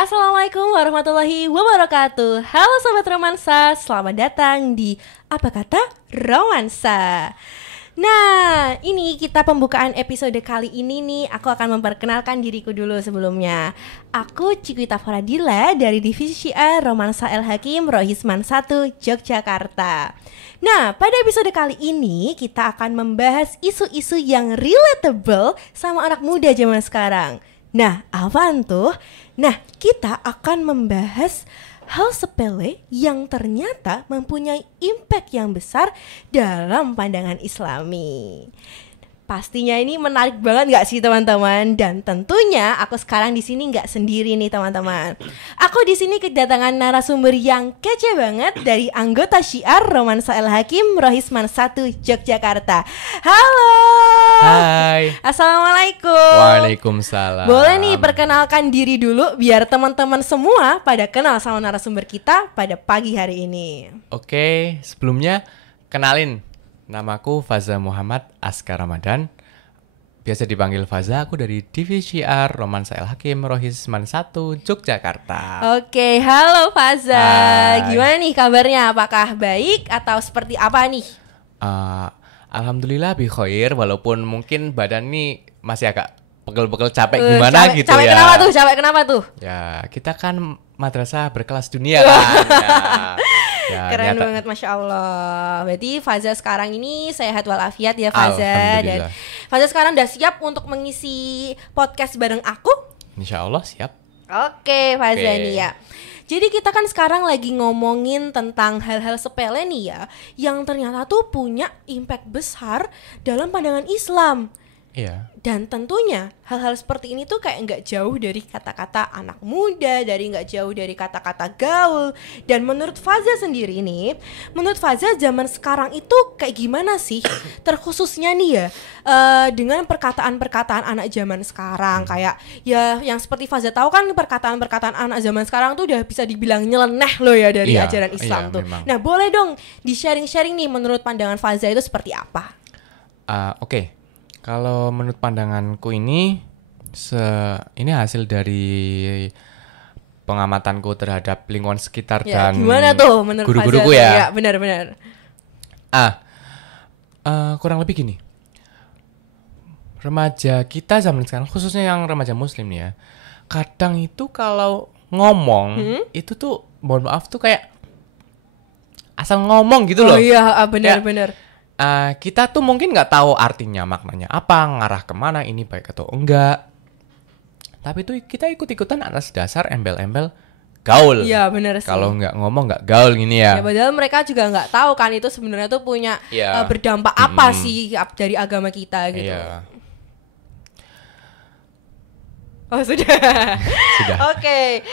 Assalamualaikum warahmatullahi wabarakatuh. Halo Sobat Romansa, selamat datang di Apa Kata Romansa. Nah, ini kita pembukaan episode kali ini nih. Aku akan memperkenalkan diriku dulu sebelumnya. Aku Cikwita Faradila dari Divisi Syiar Romansa El Hakim Rohisman 1 Yogyakarta. Nah, pada episode kali ini kita akan membahas isu-isu yang relatable sama anak muda zaman sekarang. Nah, apaan tuh? Nah, kita akan membahas hal sepele yang ternyata mempunyai impact yang besar dalam pandangan Islami. Pastinya ini menarik banget gak sih teman-teman? Dan tentunya aku sekarang di sini nggak sendiri nih teman-teman. Aku di sini kedatangan narasumber yang kece banget dari anggota Syiar Romansa El Hakim Rohisman 1 Yogyakarta. Halo. Hai. Assalamualaikum. Waalaikumsalam. Boleh nih perkenalkan diri dulu biar teman-teman semua pada kenal sama narasumber kita pada pagi hari ini. Oke, sebelumnya kenalin. Namaku Faza Muhammad Askar Ramadan. Biasa dipanggil Faza, aku dari Divisi Syiar Romansa El Hakim Rohisman 1 Yogyakarta. Oke, halo Faza. Hai. Gimana nih kabarnya? Apakah baik atau seperti apa nih? Alhamdulillah bi khair, walaupun mungkin badan nih masih agak pegel-pegel capek gimana gitu capek ya. Capek kenapa tuh? Ya, kita kan madrasah berkelas dunia kan. Ya, Keren banget, Masya Allah. Berarti Faza sekarang ini sehat walafiat ya Faza. Dan Alhamdulillah. Faza sekarang udah siap untuk mengisi podcast bareng aku? Insya Allah siap. Oke, Faza Oke. nih ya. Jadi kita kan sekarang lagi ngomongin tentang hal-hal sepele nih ya, yang ternyata tuh punya impact besar dalam pandangan Islam. Iya. Dan tentunya hal-hal seperti ini tuh kayak nggak jauh dari kata-kata anak muda, nggak jauh dari kata-kata gaul. Dan menurut Faza sendiri nih, menurut Faza zaman sekarang itu kayak gimana sih? Terkhususnya nih ya, dengan perkataan-perkataan anak zaman sekarang. Kayak ya yang seperti Faza tahu kan, perkataan-perkataan anak zaman sekarang tuh udah bisa dibilang nyeleneh loh ya dari Iya, ajaran Islam iya, tuh. memang. Nah boleh dong di-sharing-sharing nih menurut pandangan Faza itu seperti apa? Oke. Kalau menurut pandanganku ini hasil dari pengamatanku terhadap lingkungan sekitar Ya, dan gimana tuh menurut guru-guruku Faza tuh? ya. Ya, benar-benar. Kurang lebih gini. Remaja kita zaman sekarang, khususnya yang remaja muslim nih ya, kadang itu kalau ngomong itu tuh mohon maaf tuh kayak asal ngomong gitu loh. Oh iya, benar-benar. Kita tuh mungkin nggak tahu artinya, maknanya apa, ngarah kemana, ini baik atau enggak. Tapi tuh kita ikut-ikutan atas dasar embel-embel gaul. Iya, benar sih. Kalau nggak ngomong nggak gaul gini Ya, ya. padahal mereka juga nggak tahu kan itu sebenarnya tuh punya Iya. berdampak apa sih dari agama kita gitu. Iya. Oh sudah. Sudah. Oke,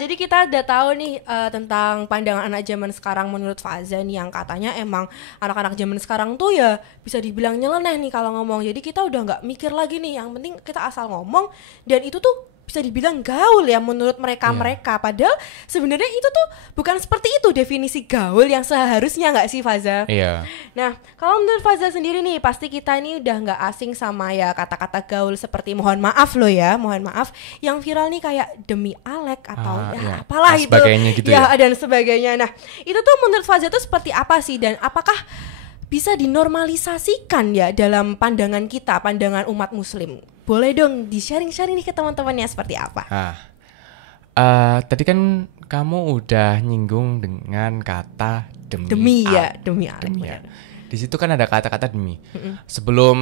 jadi kita udah tahu nih tentang pandangan anak zaman sekarang menurut Faza nih, yang katanya emang anak-anak zaman sekarang tuh ya bisa dibilang nyeleneh nih kalau ngomong. Jadi kita udah nggak mikir lagi nih, yang penting kita asal ngomong dan itu tuh bisa dibilang gaul ya menurut mereka. Padahal sebenarnya itu tuh bukan seperti itu definisi gaul yang seharusnya, nggak sih Faza? Iya. Nah, kalau menurut Faza sendiri nih, pasti kita ini udah nggak asing sama ya kata-kata gaul seperti mohon maaf loh ya, mohon maaf, yang viral nih kayak demi Alek atau ya iya. apalah Dan itu, sebagainya gitu ya. dan sebagainya. Nah, itu tuh menurut Faza tuh seperti apa sih, dan apakah bisa dinormalisasikan ya dalam pandangan kita, pandangan umat Muslim? Boleh dong di-sharing-sharing nih ke teman-temannya seperti apa? Tadi kan kamu udah nyinggung dengan kata Demi Alek. Demi ya. Di situ kan ada kata-kata demi. Sebelum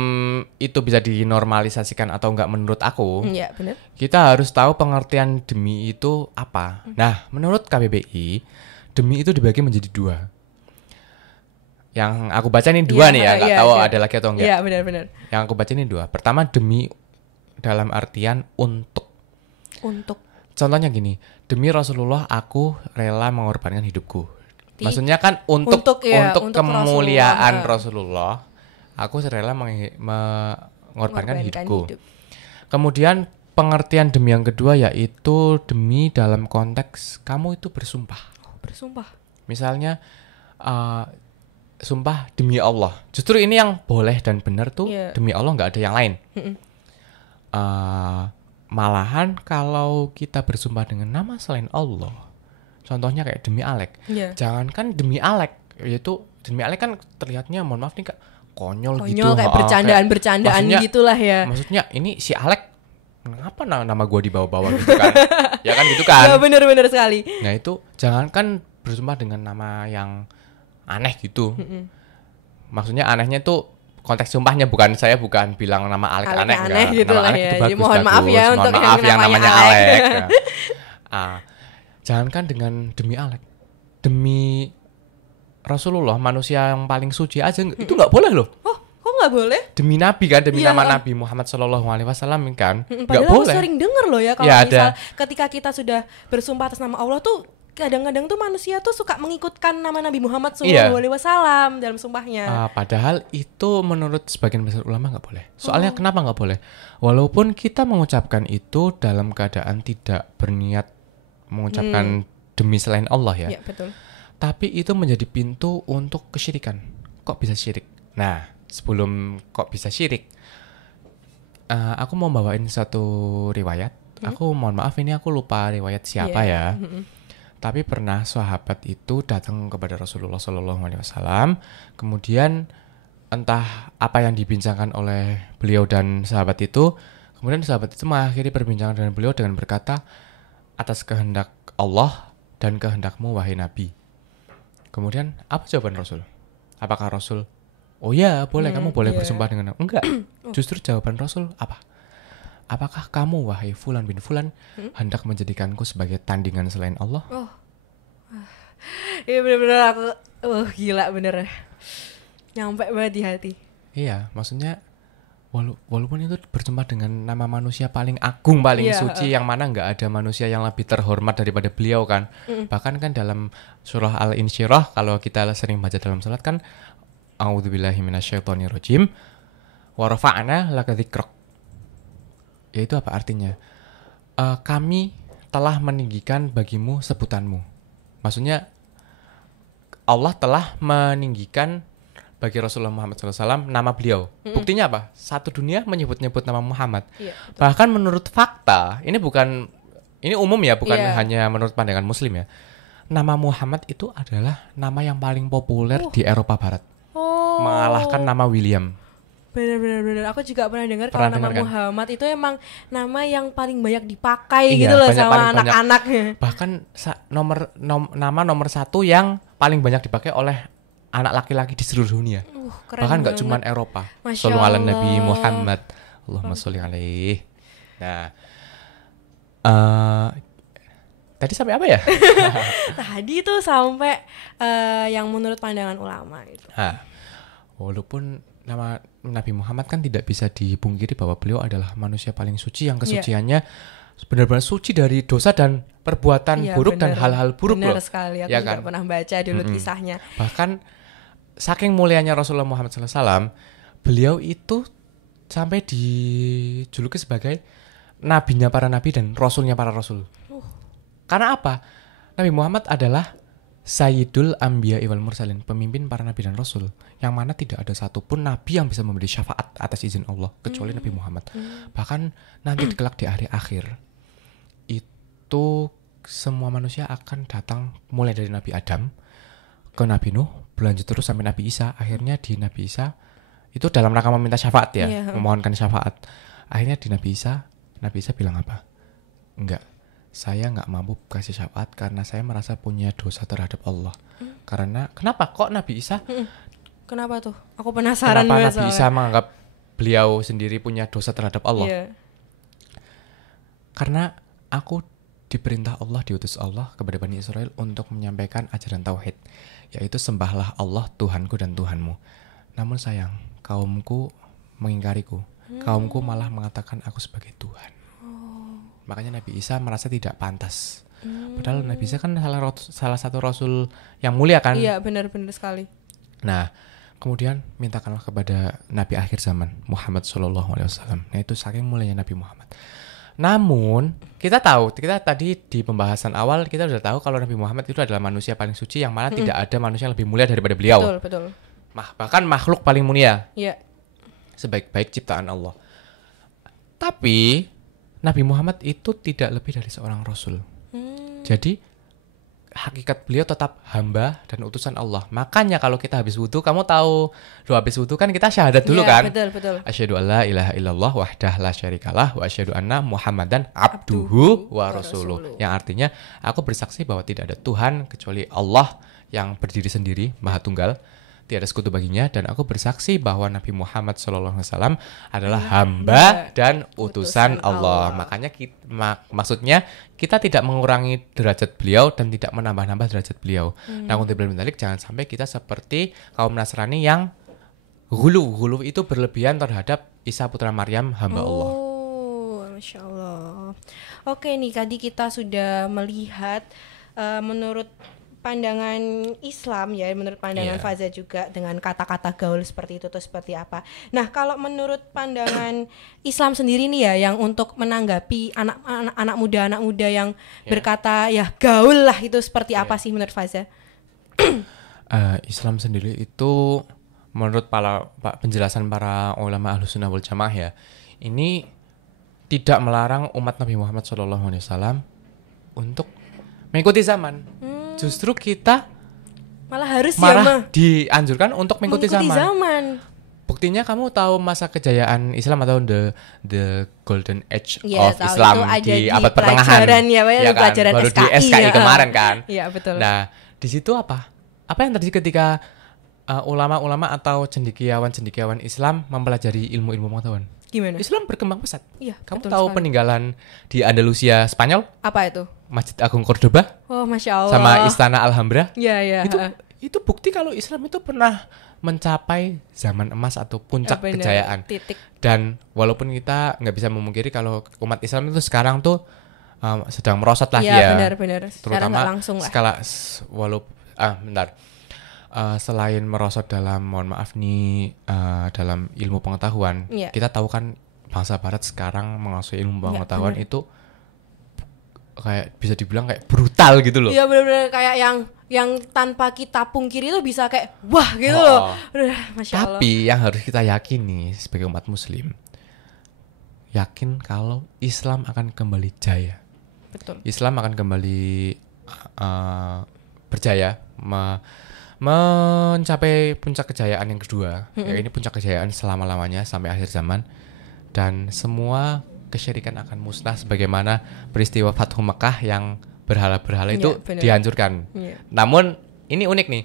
itu bisa dinormalisasikan atau enggak menurut aku, Iya, benar. kita harus tahu pengertian demi itu apa. Nah, menurut KBBI, demi itu dibagi menjadi dua. Yang aku baca ini dua nih ya, nggak tahu ada lagi atau enggak. Iya, benar-benar. Yang aku baca ini dua. Pertama, demi dalam artian untuk. Contohnya gini, demi Rasulullah aku rela mengorbankan hidupku. Maksudnya kan untuk kemuliaan Rasulullah, aku rela mengorbankan hidupku. Kemudian pengertian demi yang kedua yaitu demi dalam konteks kamu itu bersumpah. Misalnya sumpah demi Allah. Justru ini yang boleh dan benar tuh demi Allah, nggak ada yang lain. Malahan kalau kita bersumpah dengan nama selain Allah, contohnya kayak demi Alek. Jangankan demi Alek, yaitu demi Alek kan terlihatnya, mohon maaf nih Kak, konyol gitu. Kayak bercandaan gitulah ya. Maksudnya ini si Alek, kenapa nama gue dibawa-bawa gitu kan? Ya kan gitu kan? Ya benar sekali. Nah itu jangankan bersumpah dengan nama yang aneh gitu. Maksudnya anehnya tuh konteks sumpahnya saya bukan bilang nama Alek aneh gitu nama lah Alek ya. itu bagus, Mohon maaf ya untuk yang namanya Alek. Jangankan dengan demi Alek, demi Rasulullah, manusia yang paling suci aja itu nggak boleh loh. Oh, kok nggak boleh? Demi Nabi kan, demi nama Nabi Muhammad SAW kan, nggak boleh. Padahal sering dengar loh ya kalau misal ketika kita sudah bersumpah atas nama Allah tuh, kadang-kadang tuh manusia tuh suka mengikutkan nama Nabi Muhammad SAW dalam sumpahnya. Padahal itu menurut sebagian besar ulama nggak boleh. Soalnya kenapa nggak boleh? Walaupun kita mengucapkan itu dalam keadaan tidak berniat mengucapkan demi selain Allah ya. Iya, betul. Tapi itu menjadi pintu untuk kesyirikan. Kok bisa syirik? Nah, sebelum kok bisa syirik, aku mau bawain satu riwayat. Aku mohon maaf ini aku lupa riwayat siapa ya. Tapi pernah sahabat itu datang kepada Rasulullah SAW, kemudian entah apa yang dibincangkan oleh beliau dan sahabat itu, kemudian sahabat itu mengakhiri perbincangan dengan beliau dengan berkata, atas kehendak Allah dan kehendakmu wahai Nabi. Kemudian apa jawaban Rasul? Apakah Rasul, oh ya boleh, kamu boleh bersumpah dengan aku? Enggak, justru jawaban Rasul apa? Apakah kamu wahai Fulan bin Fulan hendak menjadikanku sebagai tandingan selain Allah? Iya benar-benar aku, gila bener, nyampe banget di hati. Iya, maksudnya walaupun itu bersumpah dengan nama manusia paling agung, paling suci, yang mana nggak ada manusia yang lebih terhormat daripada beliau kan. Bahkan kan dalam surah Al-Insyirah, kalau kita sering baca dalam salat kan, A'udzubillahi minasyaitonirrajim, wa rafa'na laka dzikrak. Yaitu apa artinya? Kami telah meninggikan bagimu sebutanmu. Maksudnya Allah telah meninggikan bagi Rasulullah Muhammad SAW nama beliau. Buktinya apa? Satu dunia menyebut-nyebut nama Muhammad. Bahkan menurut fakta, ini umum ya, bukan hanya menurut pandangan Muslim ya. Nama Muhammad itu adalah nama yang paling populer di Eropa Barat, mengalahkan nama William. Benar. Aku juga pernah dengar kalau nama Muhammad itu emang nama yang paling banyak dipakai gitu loh sama anak-anak. Bahkan nama nomor satu yang paling banyak dipakai oleh anak laki-laki di seluruh dunia. Bahkan nggak cuma Eropa. Shallu ala Nabi Muhammad. Allahumma sholli alaihi. Nah, tadi sampai apa ya? Tadi tuh sampai yang menurut pandangan ulama gitu. Walaupun nama Nabi Muhammad kan tidak bisa dipungkiri bahwa beliau adalah manusia paling suci yang kesuciannya benar-benar suci dari dosa dan perbuatan buruk dan hal-hal buruk. Benar sekali, aku juga pernah baca dulu kisahnya. Bahkan saking mulianya Rasulullah Muhammad SAW, beliau itu sampai dijuluki sebagai nabinya para nabi dan rasulnya para rasul. Karena apa? Nabi Muhammad adalah Sayyidul Anbiya wal Mursalin, pemimpin para nabi dan rasul, yang mana tidak ada satupun nabi yang bisa memberi syafaat atas izin Allah kecuali Nabi Muhammad. Bahkan nanti kelak di akhir itu semua manusia akan datang mulai dari Nabi Adam ke Nabi Nuh, berlanjut terus sampai Nabi Isa. Akhirnya di Nabi Isa itu dalam rangka meminta syafaat ya, memohonkan syafaat. Akhirnya di Nabi Isa bilang apa? Enggak, saya nggak mampu kasih syafaat karena saya merasa punya dosa terhadap Allah. Karena kenapa kok Nabi Isa? Kenapa tuh? Aku penasaran. Kenapa Nabi Isa menganggap beliau sendiri punya dosa terhadap Allah? Karena aku diperintah Allah, diutus Allah kepada Bani Israel untuk menyampaikan ajaran tauhid, yaitu sembahlah Allah Tuhanku dan Tuhanmu. Namun sayang, kaumku mengingkariku. Kaumku malah mengatakan aku sebagai Tuhan. Makanya Nabi Isa merasa tidak pantas. Padahal Nabi Isa kan salah satu rasul yang mulia kan? Iya, benar sekali. Nah, kemudian mintakanlah kepada Nabi akhir zaman Muhammad SAW. Nah, itu saking mulianya Nabi Muhammad. Namun kita tadi di pembahasan awal kita sudah tahu kalau Nabi Muhammad itu adalah manusia paling suci, yang mana tidak ada manusia yang lebih mulia daripada beliau. Betul. Bahkan makhluk paling mulia. Iya. Sebaik-baik ciptaan Allah. Tapi Nabi Muhammad itu tidak lebih dari seorang rasul. Jadi hakikat beliau tetap hamba dan utusan Allah. Makanya kalau kita habis wudu, kamu tahu doa habis wudu kan kita syahadat dulu kan? Betul. Asyhadu alla ilaha illallah wahdah la syarikalah wa asyhadu anna Muhammadan abduhu wa rasuluh. Yang artinya aku bersaksi bahwa tidak ada Tuhan kecuali Allah yang berdiri sendiri, Maha Tunggal, tiada sekutu baginya, dan aku bersaksi bahwa Nabi Muhammad SAW adalah hamba dan utusan Allah. Makanya maksudnya kita tidak mengurangi derajat beliau dan tidak menambah-nambah derajat beliau. Namun dibalik jangan sampai kita seperti kaum Nasrani yang ghulu itu berlebihan terhadap Isa putra Maryam, hamba Allah. Masya Allah. Oke nih, tadi kita sudah melihat menurut pandangan Islam ya, menurut pandangan Faza juga dengan kata-kata gaul seperti itu tuh seperti apa. Nah, kalau menurut pandangan Islam sendiri nih ya, yang untuk menanggapi anak muda yang berkata ya gaul lah, itu seperti apa sih menurut Faza? Islam sendiri itu menurut penjelasan para ulama Ahlussunnah wal Jamaah ya, ini tidak melarang umat Nabi Muhammad SAW untuk mengikuti zaman. Justru kita malah dianjurkan untuk mengikuti zaman. Buktinya kamu tahu masa kejayaan Islam atau the golden age of Islam di abad pertengahan ya kan? Baru di SKI kemarin kan. Iya, betul. Nah, di situ apa yang terjadi ketika ulama-ulama atau cendekiawan Islam mempelajari ilmu-ilmu pengetahuan? Gimana? Islam berkembang pesat. Iya, kamu tahu sekali. Peninggalan di Andalusia Spanyol? Apa itu? Masjid Agung Cordoba. Oh, Masya Allah. Sama Istana Alhambra. Iya. Itu bukti kalau Islam itu pernah mencapai zaman emas atau puncak kejayaan. Titik. Dan walaupun kita nggak bisa memungkiri kalau umat Islam itu sekarang tuh sedang merosot lagi ya. Iya, benar. Terutama langsung lah. skala selain merosot dalam, mohon maaf nih, dalam ilmu pengetahuan, kita tahu kan bangsa Barat sekarang menguasai ilmu pengetahuan itu kayak bisa dibilang kayak brutal gitu loh. Iya, benar-benar kayak yang tanpa kita pungkiri itu bisa kayak wah gitu loh. Masya Allah. Tapi yang harus kita yakini sebagai umat Muslim, yakin kalau Islam akan kembali jaya. Betul. Islam akan kembali berjaya, mencapai puncak kejayaan yang kedua. Ya, ini puncak kejayaan selama-lamanya sampai akhir zaman, dan semua kesyirikan akan musnah sebagaimana peristiwa Fathu Mekah yang berhala-berhala itu dihancurkan. Namun ini unik nih.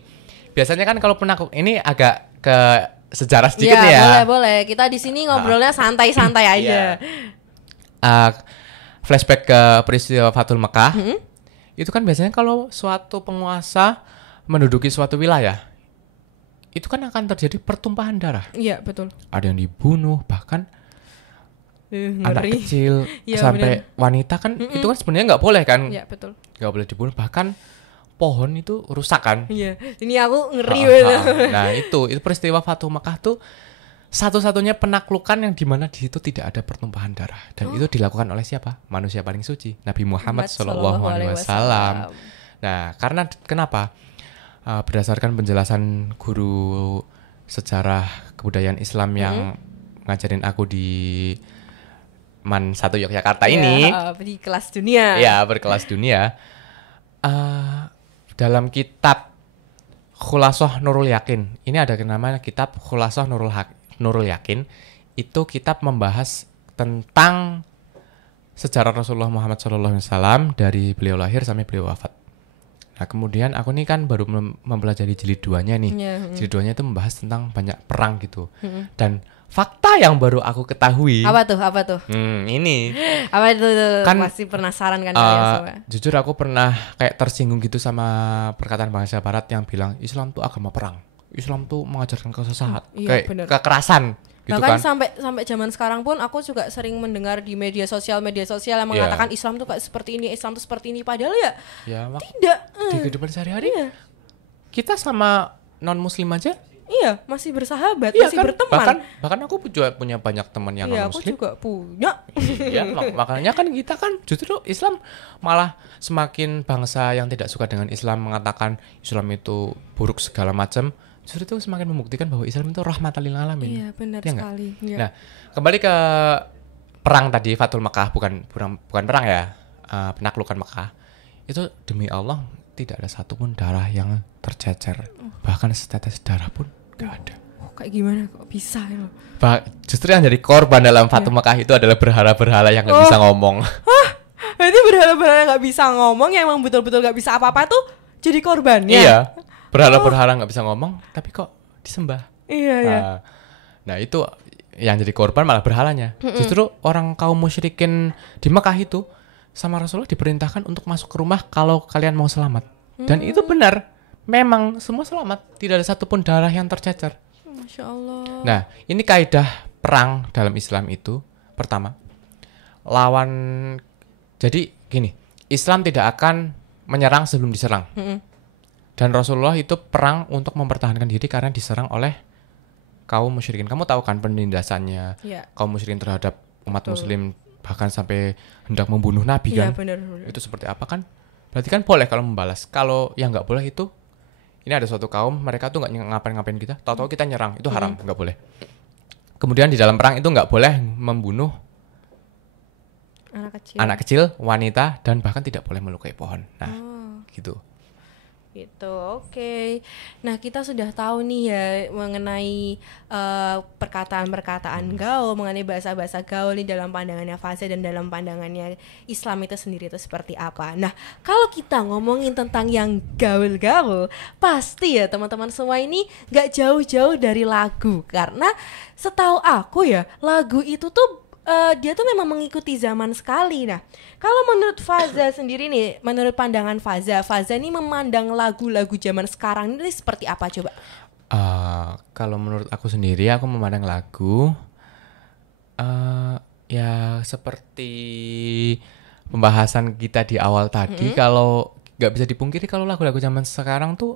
Biasanya kan kalau ini agak ke sejarah sedikit ya. Boleh. Kita di sini ngobrolnya santai-santai aja. Flashback ke peristiwa Fathu Mekah. Itu kan biasanya kalau suatu penguasa menduduki suatu wilayah, itu kan akan terjadi pertumpahan darah. Iya, betul. Ada yang dibunuh, bahkan anak kecil sampai wanita kan, itu kan sebenarnya nggak boleh kan? Iya, betul. Nggak boleh dibunuh, bahkan pohon itu rusak kan? Iya, ini aku ngeri. Nah itu peristiwa Fathu Mekah tuh satu-satunya penaklukan yang dimana di situ tidak ada pertumpahan darah, dan itu dilakukan oleh siapa? Manusia paling suci, Nabi Muhammad SAW. Nah, karena kenapa? Berdasarkan penjelasan guru sejarah kebudayaan Islam yang ngajarin aku di MAN 1 Yogyakarta ini, di kelas dunia. Ya, berkelas dunia. Dalam kitab Khulasah Nurul Yakin, ini ada namanya kitab Khulasah Nurul Yakin. Itu kitab membahas tentang sejarah Rasulullah Muhammad SAW dari beliau lahir sampai beliau wafat. Nah, kemudian aku nih kan baru mempelajari jilid 2-nya nih. Jilid 2-nya itu membahas tentang banyak perang gitu. Dan fakta yang baru aku ketahui. Apa tuh? Ini. Apa itu? Kan, masih penasaran kan kalian semua? Jujur aku pernah kayak tersinggung gitu sama perkataan bangsa Barat yang bilang Islam tuh agama perang. Islam tuh mengajarkan kesesaat, kayak kekerasan. Gitu bahkan kan? sampai zaman sekarang pun aku juga sering mendengar di media sosial yang mengatakan Islam tuh kayak seperti ini, Islam tuh seperti ini, padahal tidak. Di kehidupan sehari-hari kita sama non muslim aja masih bersahabat, masih kan? Berteman. Bahkan aku juga punya banyak teman yang non muslim. Aku juga punya. Makanya kan kita kan justru Islam malah semakin bangsa yang tidak suka dengan Islam mengatakan Islam itu buruk segala macam. Justru itu semakin membuktikan bahwa Islam itu rahmatan lil alamin. Iya, benar sekali. Nah, kembali ke perang tadi Fathul Mekah bukan perang ya, penaklukan Mekah. Itu demi Allah tidak ada satupun darah yang tercecer. Bahkan setetes darah pun enggak ada. Kayak gimana kok bisa ya? Justru yang jadi korban dalam Fathul Mekah itu adalah berhala-berhala yang enggak bisa ngomong. Berarti berhala-berhala yang enggak bisa ngomong yang emang betul-betul enggak bisa apa-apa tuh jadi korbannya. Iya. Berhala-berhala enggak bisa ngomong tapi kok disembah. Iya. Nah, itu yang jadi korban malah berhalanya. Justru orang kaum musyrikin di Mekah itu sama Rasulullah diperintahkan untuk masuk ke rumah kalau kalian mau selamat. Dan itu benar. Memang semua selamat. Tidak ada satupun darah yang tercecer. Masya Allah. Nah, ini kaidah perang dalam Islam itu. Pertama, jadi gini, Islam tidak akan menyerang sebelum diserang. Dan Rasulullah itu perang untuk mempertahankan diri karena diserang oleh kaum musyrikin. Kamu tahu kan penindasannya kaum musyrikin terhadap umat muslim, bahkan sampai hendak membunuh Nabi kan? Bener. Itu seperti apa kan? Berarti kan boleh kalau membalas. Kalau yang nggak boleh itu, ini ada suatu kaum, mereka tuh nggak ngapain-ngapain kita, tahu-tahu kita nyerang, itu haram, nggak boleh. Kemudian di dalam perang itu nggak boleh membunuh anak kecil, wanita, dan bahkan tidak boleh melukai pohon. Nah, gitu. Gitu, oke. Nah, kita sudah tahu nih ya mengenai perkataan-perkataan gaul, mengenai bahasa-bahasa gaul nih dalam pandangannya Faza dan dalam pandangannya Islam itu sendiri itu seperti apa. Nah, kalau kita ngomongin tentang yang gaul-gaul, pasti ya teman-teman semua ini gak jauh-jauh dari lagu. Karena setahu aku ya, lagu itu tuh dia tuh memang mengikuti zaman sekali. Nah, kalau menurut Faza sendiri nih, menurut pandangan Faza ini memandang lagu-lagu zaman sekarang ini seperti apa coba? Kalau menurut aku sendiri, aku memandang lagu ya seperti pembahasan kita di awal tadi. Kalau nggak bisa dipungkiri kalau lagu-lagu zaman sekarang tuh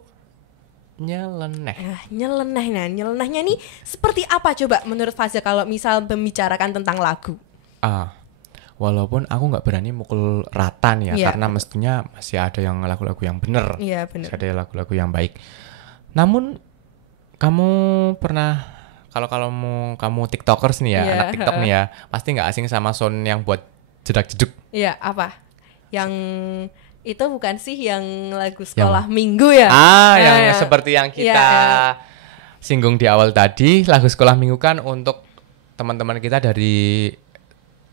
nyeleneh. Nyelenehnya nih seperti apa coba menurut Faza kalau misal membicarakan tentang lagu? Walaupun aku nggak berani mukul rata nih ya, karena mestinya masih ada yang lagu-lagu yang benar. Iya, benar. Masih ada lagu-lagu yang baik. Namun kamu pernah kalau kamu TikTokers nih ya, anak TikTok nih ya, pasti nggak asing sama sound yang buat jedak-jeduk. Iya, apa? Yang itu bukan sih yang lagu sekolah minggu ya? Yang seperti yang kita singgung di awal tadi, lagu sekolah minggu kan untuk teman-teman kita dari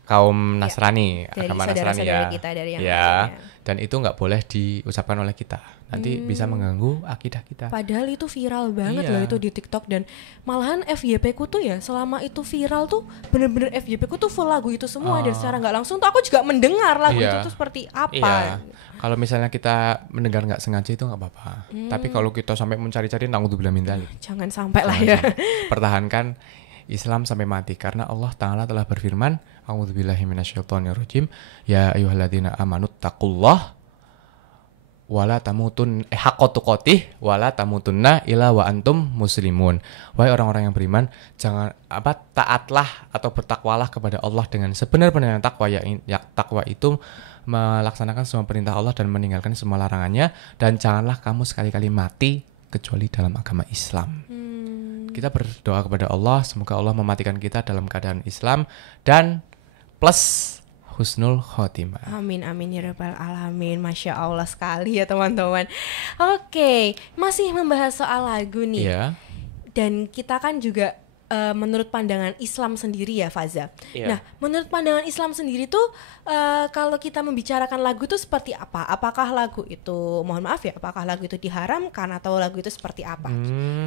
kaum Nasrani, agama Nasrani ya. Kita dari yang dan itu nggak boleh diucapkan oleh kita. Nanti bisa mengganggu akidah kita. Padahal itu viral banget loh itu di TikTok, dan malahan FYP ku tuh ya selama itu viral tuh bener-bener FYP ku tuh full lagu itu semua, dan secara nggak langsung tuh aku juga mendengar lagu itu tuh seperti apa. Kalau misalnya kita mendengar nggak sengaja itu nggak apa-apa. Tapi kalau kita sampai mencari-cari, naudzubillah min dzalik. Jangan sampai lah ya. Pertahankan Islam sampai mati, karena Allah Ta'ala telah berfirman, a'udzubillahi minasyaitonirrajim, ya ayyuhalladzina amanu taqullah wala tamutun haqqa tuqatih wala tamutunna illa wa antum muslimun. Wahai orang-orang yang beriman, taatlah atau bertakwalah kepada Allah dengan sebenar-benarnya takwa, takwa itu melaksanakan semua perintah Allah dan meninggalkan semua larangannya, dan janganlah kamu sekali-kali mati kecuali dalam agama Islam. Kita berdoa kepada Allah, semoga Allah mematikan kita dalam keadaan Islam dan plus husnul khotimah. Amin ya rabbal alamin. Masya Allah sekali ya teman-teman. Oke, masih membahas soal lagu nih. Dan kita kan juga menurut pandangan Islam sendiri ya Faza. Nah, menurut pandangan Islam sendiri tuh kalau kita membicarakan lagu tuh seperti apa? Apakah lagu itu, mohon maaf ya, apakah lagu itu diharamkan atau lagu itu seperti apa?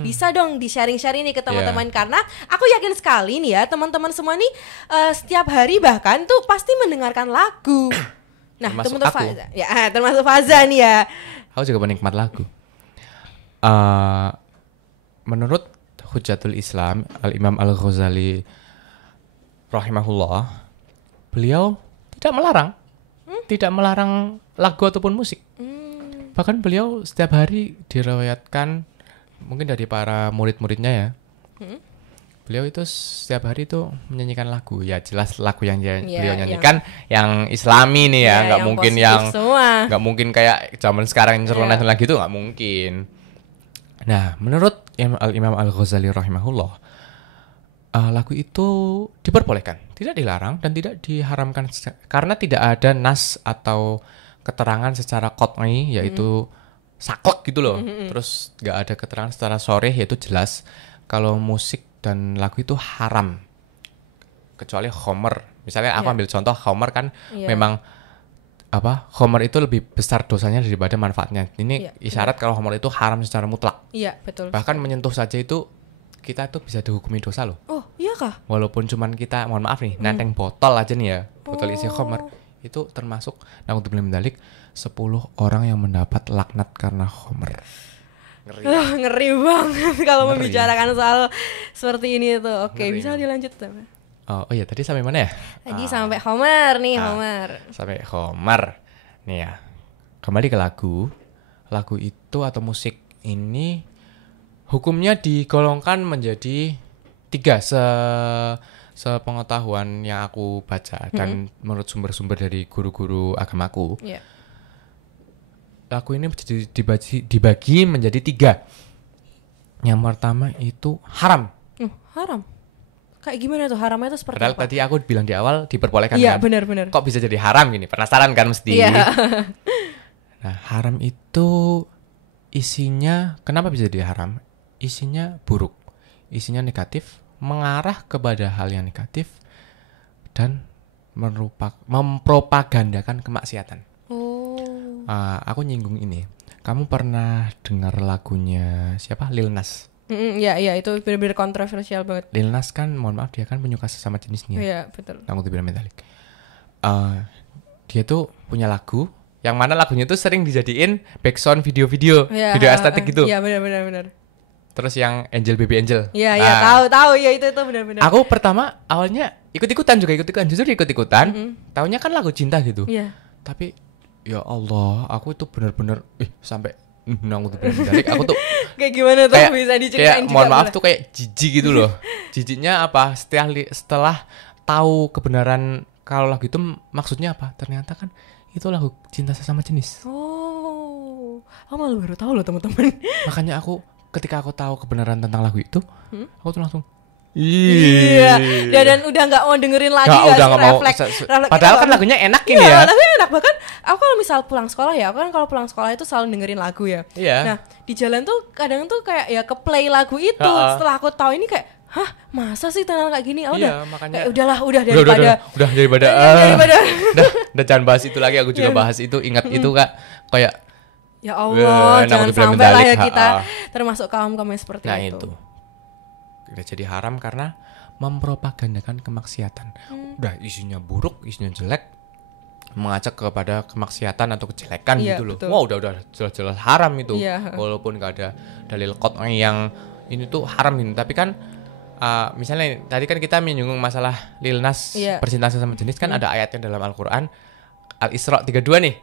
Bisa dong di-sharing-sharing nih ke teman-teman, karena aku yakin sekali nih ya teman-teman semua nih setiap hari bahkan tuh pasti mendengarkan lagu. Nah, termasuk Faza. Ya, termasuk Faza nih ya. Aku juga penikmat lagu. Menurut Hujatul Islam Al-Imam Al-Ghazali rahimahullah, beliau tidak melarang lagu ataupun musik. Bahkan beliau setiap hari diriwayatkan, mungkin dari para murid-muridnya ya, beliau itu setiap hari itu menyanyikan lagu. Ya jelas lagu yang beliau nyanyikan yang Islami nih ya, nggak mungkin kayak zaman sekarang nyeleneh lagi itu nggak mungkin. Nah, menurut Al-Imam Al-Ghazali rahimahullah, lagu itu diperbolehkan, tidak dilarang dan tidak diharamkan karena tidak ada nas atau keterangan secara qat'i yaitu saklek gitu loh. Terus nggak ada keterangan secara sharih yaitu jelas kalau musik dan lagu itu haram. Kecuali khamr. Misalnya aku ambil contoh khamr kan memang khamr itu lebih besar dosanya daripada manfaatnya. Ini isyarat kalau khamr itu haram secara mutlak. Iya, betul. Bahkan menyentuh saja itu kita tuh bisa dihukumi dosa loh. Oh, iya kah? Walaupun cuman kita, mohon maaf nih, nenteng botol aja nih ya, botol isi khamr, itu termasuk na'udzubillah min dzalik 10 orang yang mendapat laknat karena khamr. Ngeri. Ngeri banget kalau membicarakan soal seperti ini itu. Oke, bisa dilanjut teman. Oh iya, tadi sampai mana ya? Tadi sampai khamr nih, khamr. Sampai khamr. Nih ya. Kembali ke lagu. Lagu itu atau musik ini hukumnya digolongkan menjadi 3 sepengetahuan yang aku baca dan menurut sumber-sumber dari guru-guru agamaku. Yeah. Lagu ini dibagi menjadi 3. Yang pertama itu haram. Haram? Kayak gimana tuh haramnya itu seperti padahal apa? Tadi aku bilang di awal diperbolehkan kan? Iya benar. Kok bisa jadi haram gini? Penasaran kan mesti? Iya. Nah haram itu isinya, kenapa bisa jadi haram? Isinya buruk, isinya negatif, mengarah kepada hal yang negatif dan mempropagandakan kemaksiatan. Aku nyinggung ini. Kamu pernah dengar lagunya siapa? Lil Nas? Iya itu benar-benar kontroversial banget. Lil Nas kan, mohon maaf, dia kan penyuka sesama jenisnya. Iya betul. Na'udzubillah min dzalik. Dia tuh punya lagu yang mana lagunya tuh sering dijadiin background video-video, video estetik gitu. Iya benar. Terus yang Angel Baby Angel. Iya, tahu ya itu benar-benar. Aku pertama awalnya ikut-ikutan, jujur ikut-ikutan. Taunya kan lagu cinta gitu. Iya. Tapi ya Allah, aku itu benar-benar sampai aku tuh kayak gimana tuh kayak, bisa diceritain juga. Mohon maaf tuh kayak jijik gitu loh. Jijiknya apa? Setelah tahu kebenaran kalau lagu itu maksudnya apa? Ternyata kan itu lagu cinta sesama jenis. Oh, aku malah baru tahu loh teman-teman. Makanya ketika aku tahu kebenaran tentang lagu itu, aku tuh langsung iya. Dan udah nggak mau dengerin lagi udah nggak mau. Padahal kan lagunya enak ini ya. Lagunya enak, bahkan aku kalau misal pulang sekolah ya, aku kan kalau pulang sekolah itu selalu dengerin lagu ya. Iya. Nah di jalan tuh kadang tuh kayak ya ke play lagu itu. Setelah aku tahu ini kayak, hah masa sih tenang kayak gini? Iya, makanya udah daripada udah jangan bahas itu lagi. Aku juga bahas itu, ingat itu Kak, kayak ya Allah, jangan sampai lah ya kita termasuk kaum seperti nah, itu. Udah jadi haram karena mempropagandakan kemaksiatan. Udah isinya buruk, isinya jelek, mengajak kepada kemaksiatan atau kejelekan gitu loh. Betul. Wah, udah jelas-jelas haram itu. Walaupun gak ada dalil qat'i yang ini tuh haram ini, tapi kan misalnya tadi kan kita menyinggung masalah Lil Nas percintaan sesama jenis kan ada ayatnya dalam Al-Qur'an Al-Isra 32 nih.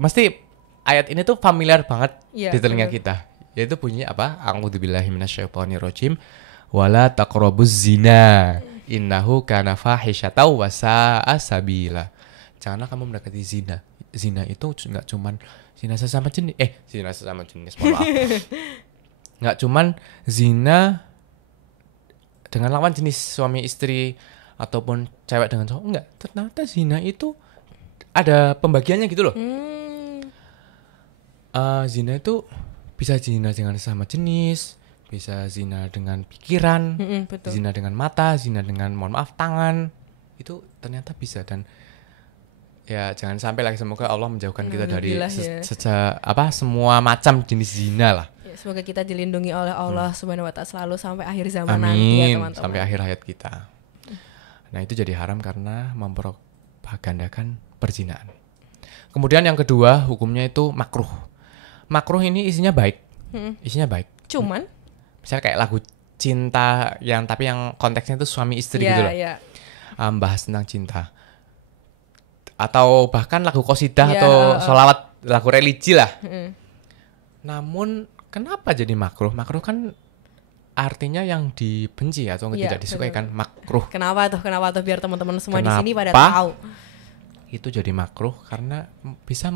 Mesti ayat ini tuh familiar banget di telinga kita. Yaitu bunyinya apa? A'udzubillahi minasyaitonirrajim. Wala taqrabuz zina. Innahu kana fahisyatan wa sa'a sabila. Janganlah kamu mendekati zina. Zina itu enggak cuman zina sesama jenis. Zina sesama jenis, mohon maaf. Enggak cuman zina dengan lawan jenis suami istri ataupun cewek dengan cowok, enggak. Ternyata zina itu ada pembagiannya gitu loh. Zina itu bisa zina dengan sesama jenis, bisa zina dengan pikiran, zina dengan mata, zina dengan, mohon maaf, tangan. Itu ternyata bisa. Dan ya jangan sampai lagi, semoga Allah menjauhkan kita dari semua macam jenis zina lah. Ya, semoga kita dilindungi oleh Allah Subhanahu wa Ta'ala selalu sampai akhir zaman nanti ya teman-teman. Sampai akhir hayat kita. Nah itu jadi haram karena mempropagandakan perzinaan. Kemudian yang kedua hukumnya itu makruh. Makruh ini isinya baik. Isinya baik. Cuman misalnya kayak lagu cinta tapi yang konteksnya itu suami istri gitu loh. Bahas tentang cinta. Atau bahkan lagu qasidah atau sholawat, lagu religi lah. Namun kenapa jadi makruh? Makruh kan artinya yang dibenci atau tidak disukai kan, makruh. Kenapa tuh biar teman-teman semua di sini pada tahu. Itu jadi makruh karena bisa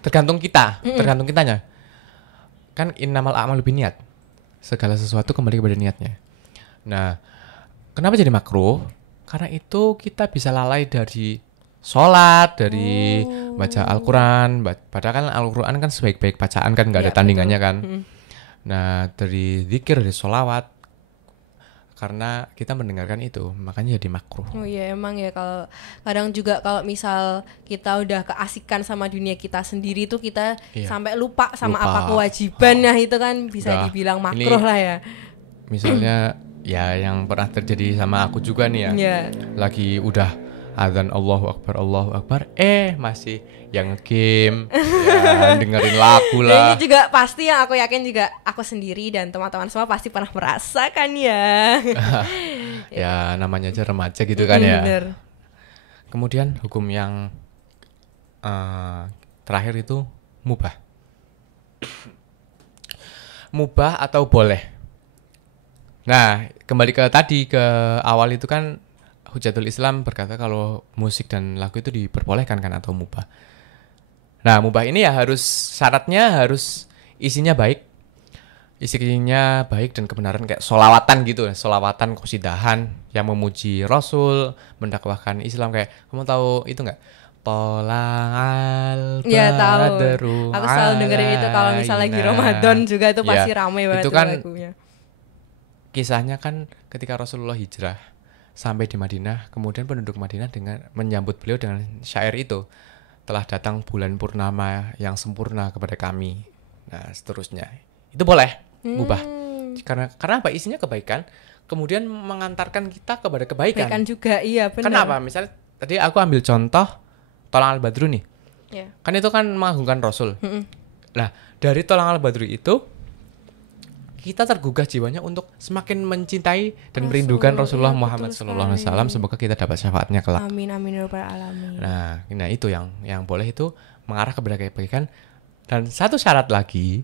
tergantung kitanya. Kan innamal a'malu binniyat. Segala sesuatu kembali kepada niatnya. Nah, kenapa jadi makruh? Karena itu kita bisa lalai dari sholat, dari baca Al-Quran. Padahal kan Al-Quran kan sebaik-baik bacaan kan, nggak ada tandingannya kan. Nah, dari zikir, dari sholawat, karena kita mendengarkan itu, makanya jadi makruh. Oh iya, emang ya, kalau kadang juga kalau misal kita udah keasikan sama dunia kita sendiri tuh kita sampai lupa sama apa kewajiban. Nah itu kan bisa dibilang makruh lah ya. Misalnya ya yang pernah terjadi sama aku juga nih ya. Lagi udah azan Allahu Akbar, masih yang game, ya dengerin lagu lah. Ini juga pasti yang aku yakin juga aku sendiri dan teman-teman semua pasti pernah merasakan ya. Ya namanya aja remaja gitu kan ya. Bener. Kemudian hukum yang terakhir itu mubah. Mubah atau boleh. Nah, kembali ke tadi, ke awal itu kan Hujatul Islam berkata kalau musik dan lagu itu diperbolehkan kan atau mubah. Nah, mubah ini ya syaratnya harus isinya baik. Isinya baik dan kebenaran kayak sholawatan gitu. Sholawatan qasidahan yang memuji Rasul, mendakwahkan Islam. Kayak kamu tahu itu enggak? Tola'al badru. Aku selalu dengerin itu kalau misalnya lagi Ramadan juga itu pasti ramai banget itu kan lagunya. Kisahnya kan ketika Rasulullah hijrah sampai di Madinah, kemudian penduduk Madinah dengan menyambut beliau dengan syair itu. Telah datang bulan purnama yang sempurna kepada kami. Nah, seterusnya. Itu boleh, mubah. Karena apa? Isinya kebaikan, kemudian mengantarkan kita kepada kebaikan. Kebaikan juga, iya benar. Kenapa? Misalnya tadi aku ambil contoh Tolong al-Badru nih. Yeah. Kan itu kan mengagungkan Rasul. Nah, dari Tolong al-Badru itu kita tergugah jiwanya untuk semakin mencintai dan merindukan Rasulullah Muhammad SAW. Semoga kita dapat syafaatnya kelak. Amin amin ya rabbal alamin. Nah itu yang boleh itu mengarah kepada kebaikan. Dan satu syarat lagi,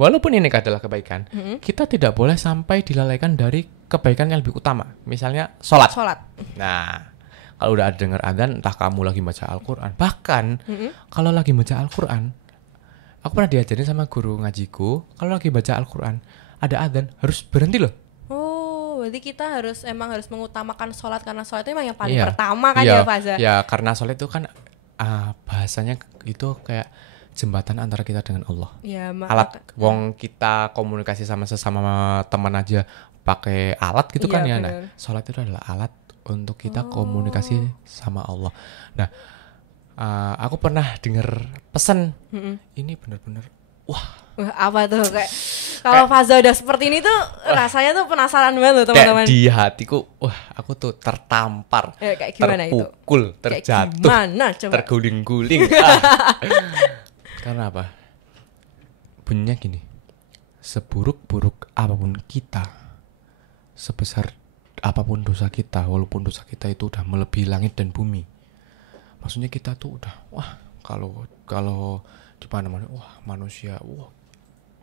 walaupun ini adalah kebaikan, kita tidak boleh sampai dilalaikan dari kebaikan yang lebih utama. Misalnya sholat. Nah, kalau udah ada dengar adzan, entah kamu lagi baca Al-Quran. Bahkan kalau lagi baca Al-Quran, aku pernah diajarin sama guru ngajiku, kalau lagi baca Al-Quran, ada adzan, harus berhenti loh. Oh, berarti kita harus mengutamakan sholat, karena sholat itu emang yang paling pertama kan ya Faza? Ya, karena sholat itu kan bahasanya itu kayak jembatan antara kita dengan Allah. Ya, alat wong kita komunikasi sama sesama teman aja pakai alat gitu kan ya. Nah, sholat itu adalah alat untuk kita komunikasi sama Allah. Nah, aku pernah dengar pesan ini benar-benar wah apa tuh kayak kalau Faza udah seperti ini tuh rasanya tuh penasaran banget loh teman-teman. Di hatiku aku tuh tertampar, kayak gimana terpukul, itu? terjatuh, terguling-guling. Karena apa? Bunyinya gini, seburuk-buruk apapun kita, sebesar apapun dosa kita, walaupun dosa kita itu udah melebihi langit dan bumi, maksudnya kita tuh udah kalau di mana-mana manusia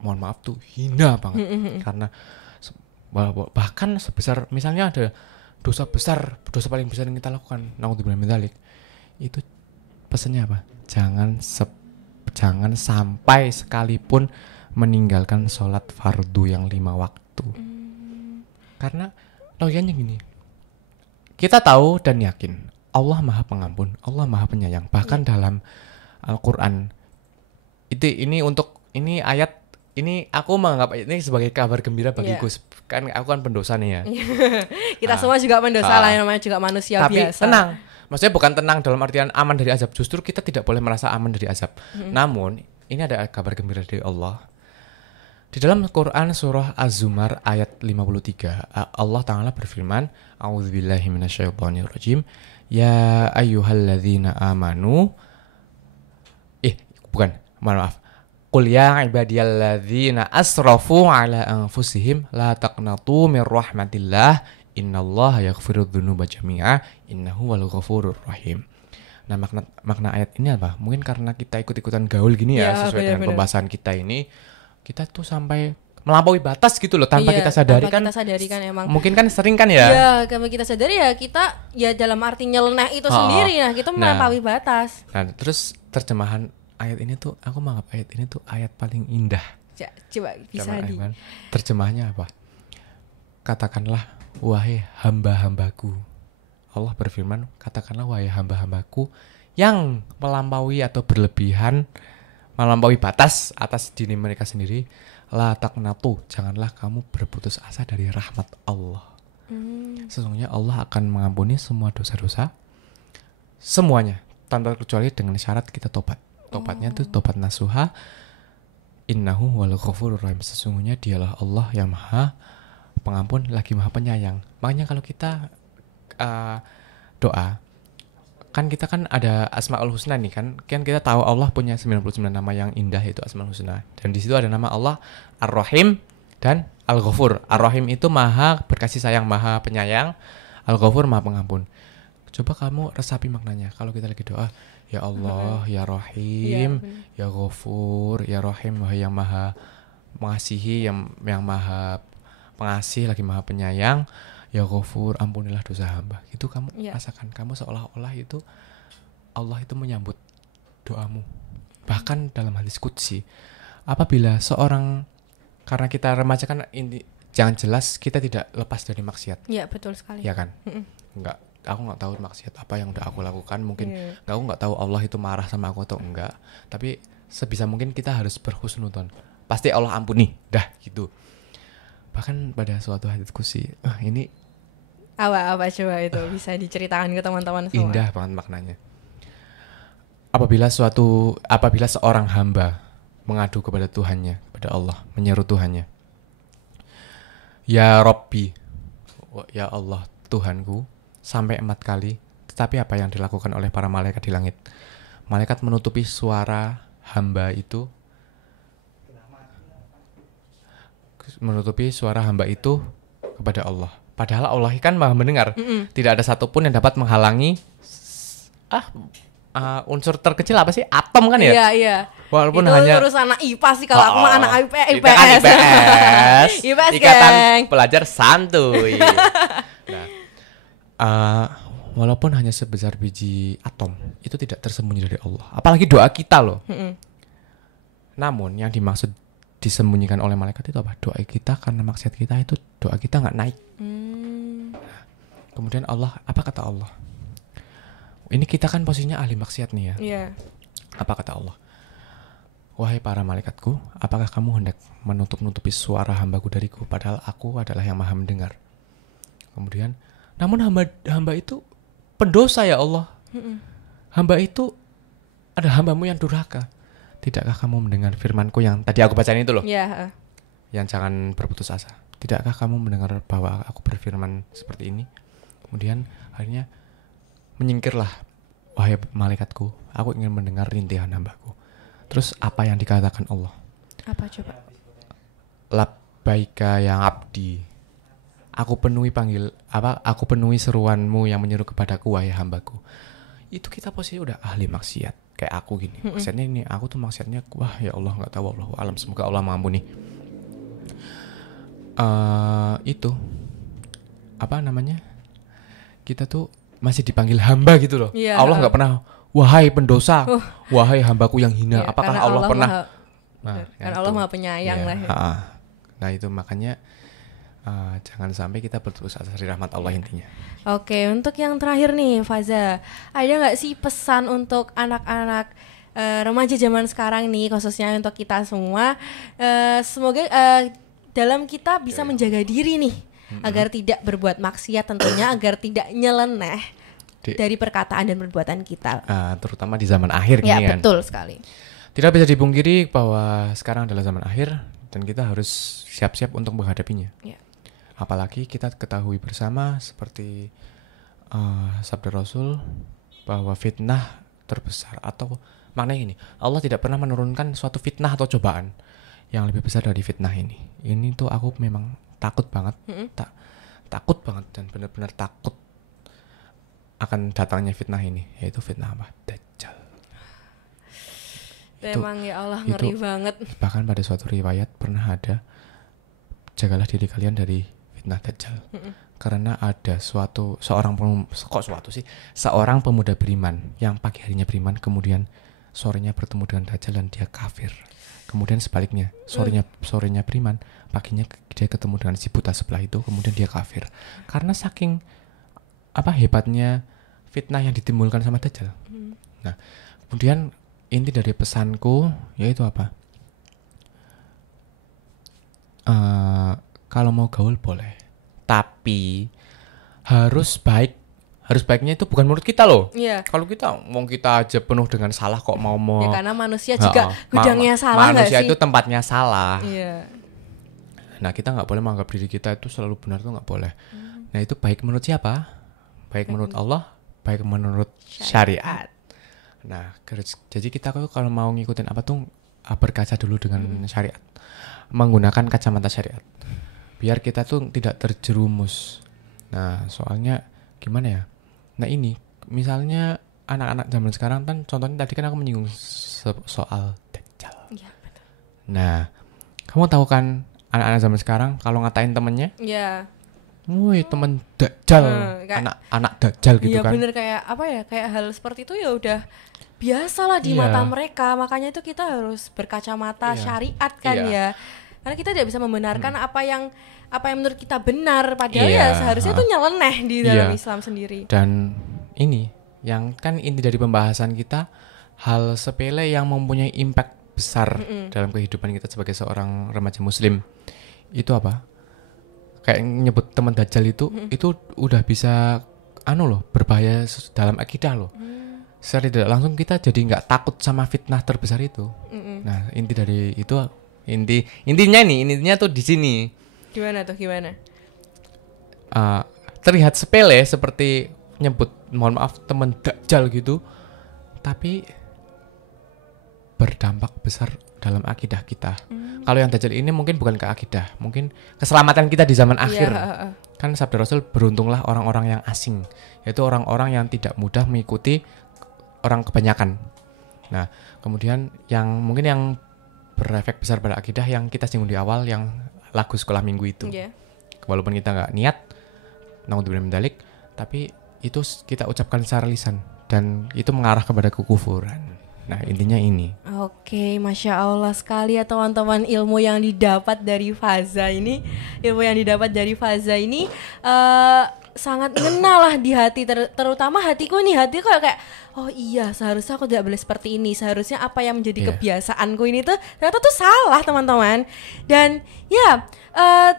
mohon maaf tuh hina banget. Karena bahkan sebesar misalnya ada dosa paling besar yang kita lakukan, naudzubillah min dzalik, itu pesannya apa? Jangan sampai sekalipun meninggalkan sholat fardu yang 5 waktu. Karena logikanya gini, kita tahu dan yakin Allah Maha Pengampun, Allah Maha Penyayang. Bahkan dalam Al-Quran ini ayat ini aku menganggap ini sebagai kabar gembira bagiku. Kan aku kan pendosa nih ya. Kita semua juga pendosa lah, namanya juga manusia tapi biasa. Tapi tenang, maksudnya bukan tenang dalam artian aman dari azab. Justru kita tidak boleh merasa aman dari azab. Namun ini ada kabar gembira dari Allah. Di dalam Quran surah Az-Zumar ayat 53, Allah Ta'ala berfirman, A'udzubillahi minasyaitonirrajim, ya ayyuhalladzina amanu, maaf. Qul ya ibadiyalladzina asrafu ala anfusihim la taqnatu mir rahmatillah innallaha yaghfirudz dzunuba jami'a innahu wal ghafurur rahim. Nah, makna ayat ini apa? Mungkin karena kita ikut-ikutan gaul gini ya sesuai dengan pembahasan kita ini, kita tuh sampai melampaui batas gitu loh tanpa kita sadari kan. Kita sadari kan emang. Mungkin kan sering kan ya. Iya, kalau kita sadari ya kita ya dalam arti nyeleneh itu sendiri ya, kita melampaui batas. Nah, terus terjemahan ayat ini tuh aku menganggap ayat ini tuh ayat paling indah. Coba bisa terjemahnya apa? katakanlah wahai hamba-hambaku. Allah berfirman, katakanlah wahai hamba-hambaku yang melampaui atau berlebihan, melampaui batas atas diri mereka sendiri. La taqnatu, janganlah kamu berputus asa dari rahmat Allah. Sesungguhnya Allah akan mengampuni semua dosa-dosa, semuanya, tanpa kecuali dengan syarat kita tobat. Tobatnya itu tobat nasuha. Innahu wal ghafurur rahim. Sesungguhnya dialah Allah yang maha pengampun lagi maha penyayang. Makanya kalau kita doa, kan kita kan ada Asmaul Husna nih kan kita tahu Allah punya 99 nama yang indah, itu Asmaul Husna. Dan di situ ada nama Allah Ar-Rahim dan Al-Ghafur. Ar-Rahim itu maha berkasih sayang, maha penyayang. Al-Ghafur maha pengampun. Coba kamu resapi maknanya. Kalau kita lagi doa, ya Allah, ya Rahim, ya Ghafur, ya Rahim, yang maha mengasihi, yang maha pengasih lagi maha penyayang. Ya Ghafur, ampunilah dosa hamba. Itu kamu rasakan, kamu seolah-olah itu Allah itu menyambut doamu. Bahkan dalam hadis qudsi, apabila seorang, karena kita remaja kan jangan jelas kita tidak lepas dari maksiat. Iya, betul sekali. Ya kan? Aku nggak tahu maksiat apa yang udah aku lakukan. Mungkin aku nggak tahu Allah itu marah sama aku atau enggak. Tapi sebisa mungkin kita harus berhusnudzon. Pasti Allah ampuni, dah gitu. Bahkan pada suatu hadits qudsi, ini apa coba itu bisa diceritakan ke teman-teman semua. Indah banget maknanya. Apabila seorang hamba mengadu kepada Tuhannya, kepada Allah, menyeru Tuhannya, ya Rabbi, ya Allah Tuhanku, sampai 4 kali. Tetapi apa yang dilakukan oleh para malaikat di langit? Malaikat menutupi suara hamba itu, kepada Allah. Padahal Allah kan maha mendengar. Tidak ada satupun yang dapat menghalangi unsur terkecil apa sih? Atom kan ya? Iya. Walaupun itu hanya terus anak IPA sih, kalau aku mah anak IPS. IPS Ikatan Pelajar Santuy. Walaupun hanya sebesar biji atom, itu tidak tersembunyi dari Allah. Apalagi doa kita loh. Namun yang dimaksud disembunyikan oleh malaikat itu apa? Doa kita karena maksiat kita itu doa kita nggak naik. Kemudian Allah, apa kata Allah? Ini kita kan posisinya ahli maksiat nih ya. Yeah. Apa kata Allah? Wahai para malaikatku, apakah kamu hendak menutup-nutupi suara hambaku dariku, padahal aku adalah yang maha mendengar. Kemudian, namun hamba itu pendosa ya Allah. Hamba itu ada hambamu yang durhaka. Tidakkah kamu mendengar firmanku yang tadi aku bacain itu loh? Yeah. Yang jangan berputus asa. Tidakkah kamu mendengar bahwa aku berfirman seperti ini? Kemudian akhirnya menyingkirlah, wahai malaikatku, aku ingin mendengar rintihan hambaku. Terus apa yang dikatakan Allah? Apa coba? Labbaika ya abdi. Aku penuhi seruanmu yang menyeru kepadaku, wahai hambaku. Itu kita posisi udah ahli maksiat. Kayak aku gini, maksudnya ini aku tuh maksiatnya, wah ya Allah nggak tahu, Allahu alam, semoga Allah mengampuni. Itu apa namanya? Kita tuh masih dipanggil hamba gitu loh. Yeah. Allah nggak pernah, wahai pendosa, wahai hambaku yang hina. Apakah Allah pernah? Kan Allah maha penyayang lah. Ya. Nah itu makanya jangan sampai kita berputus asa dari rahmat Allah intinya. Oke, untuk yang terakhir nih Faza, ada nggak sih pesan untuk anak-anak remaja zaman sekarang nih, khususnya untuk kita semua, semoga dalam kita bisa menjaga diri nih, agar tidak berbuat maksiat tentunya, agar tidak nyeleneh dari perkataan dan perbuatan kita, terutama di zaman akhir ya, ini kan. Betul sekali. Tidak bisa dipungkiri bahwa sekarang adalah zaman akhir dan kita harus siap-siap untuk menghadapinya. Ya. Apalagi kita ketahui bersama seperti sabda Rasul bahwa fitnah terbesar, atau maknanya ini, Allah tidak pernah menurunkan suatu fitnah atau cobaan yang lebih besar dari fitnah ini. Ini tuh aku memang takut banget, takut banget dan benar-benar takut akan datangnya fitnah ini, yaitu fitnah apa? Dajjal. Memang ya Allah, ngeri banget. Bahkan pada suatu riwayat pernah ada, jagalah diri kalian dari fitnah Dajjal. Karena ada seorang pemuda beriman yang pagi harinya beriman, kemudian sorenya bertemu dengan Dajjal dan dia kafir. Kemudian sebaliknya, sorenya beriman, paginya dia ketemu dengan si buta sebelah itu, kemudian dia kafir. Karena saking hebatnya fitnah yang ditimbulkan sama Dajjal. Nah, kemudian inti dari pesanku yaitu apa? Kalau mau gaul boleh, tapi harus baiknya itu bukan menurut kita loh. Yeah. Kalau kita aja penuh dengan salah kok mau ya karena manusia juga gudangnya salah nggak sih? Manusia itu tempatnya salah. Yeah. Nah, kita nggak boleh menganggap diri kita itu selalu benar, tuh nggak boleh. Nah, itu baik menurut siapa? Baik menurut Allah, baik menurut syariat. Nah, jadi kita kalau mau ngikutin apa tuh berkaca dulu dengan syariat, menggunakan kacamata syariat, biar kita tuh tidak terjerumus. Nah, soalnya gimana ya? Nah, ini misalnya anak-anak zaman sekarang kan, contohnya tadi kan aku menyinggung soal Dajjal. Iya, betul. Nah, kamu tahu kan anak-anak zaman sekarang kalau ngatain temennya? Iya. Woi, temen Dajjal, anak Dajjal gitu kan? Iya bener, kayak hal seperti itu ya udah biasa lah di mata mereka. Makanya itu kita harus berkacamata syariat kan ya. Karena kita tidak bisa membenarkan apa yang menurut kita benar, padahal ya seharusnya itu nyeleneh di dalam Islam sendiri. Dan ini yang kan inti dari pembahasan kita, hal sepele yang mempunyai impact besar dalam kehidupan kita sebagai seorang remaja muslim. Itu apa? Kayak nyebut teman Dajjal itu udah bisa berbahaya dalam akidah loh. Secara tidak langsung kita jadi nggak takut sama fitnah terbesar itu. Nah, inti dari itu intinya tuh di sini. Gimana? Terlihat sepele seperti nyebut mohon maaf teman Dajjal gitu, tapi berdampak besar dalam akidah kita. Kalau yang Dajjal ini mungkin bukan ke akidah, mungkin keselamatan kita di zaman akhir. Kan sabda Rasul, beruntunglah orang-orang yang asing, yaitu orang-orang yang tidak mudah mengikuti orang kebanyakan. Nah, kemudian yang mungkin yang berefek besar pada akidah yang kita singgung di awal, yang lagu sekolah minggu itu. Walaupun kita nggak niat, naudzubillah min dzalik, tapi itu kita ucapkan secara lisan dan itu mengarah kepada kekufuran. Nah, intinya ini. Oke, Masya Allah sekali ya teman-teman, ilmu yang didapat dari Faza ini sangat ngena lah di hati, terutama hatiku kayak oh iya, seharusnya aku tidak boleh seperti ini, seharusnya apa yang menjadi kebiasaanku ini tuh ternyata tuh salah teman-teman. Dan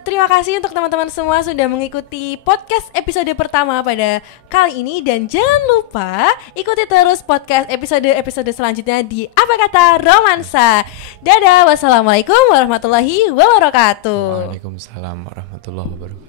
terima kasih untuk teman-teman semua sudah mengikuti podcast episode pertama pada kali ini, dan jangan lupa ikuti terus podcast episode selanjutnya di Apa Kata Romansa. Dadah, wassalamualaikum warahmatullahi wabarakatuh. Waalaikumsalam warahmatullahi wabarakatuh.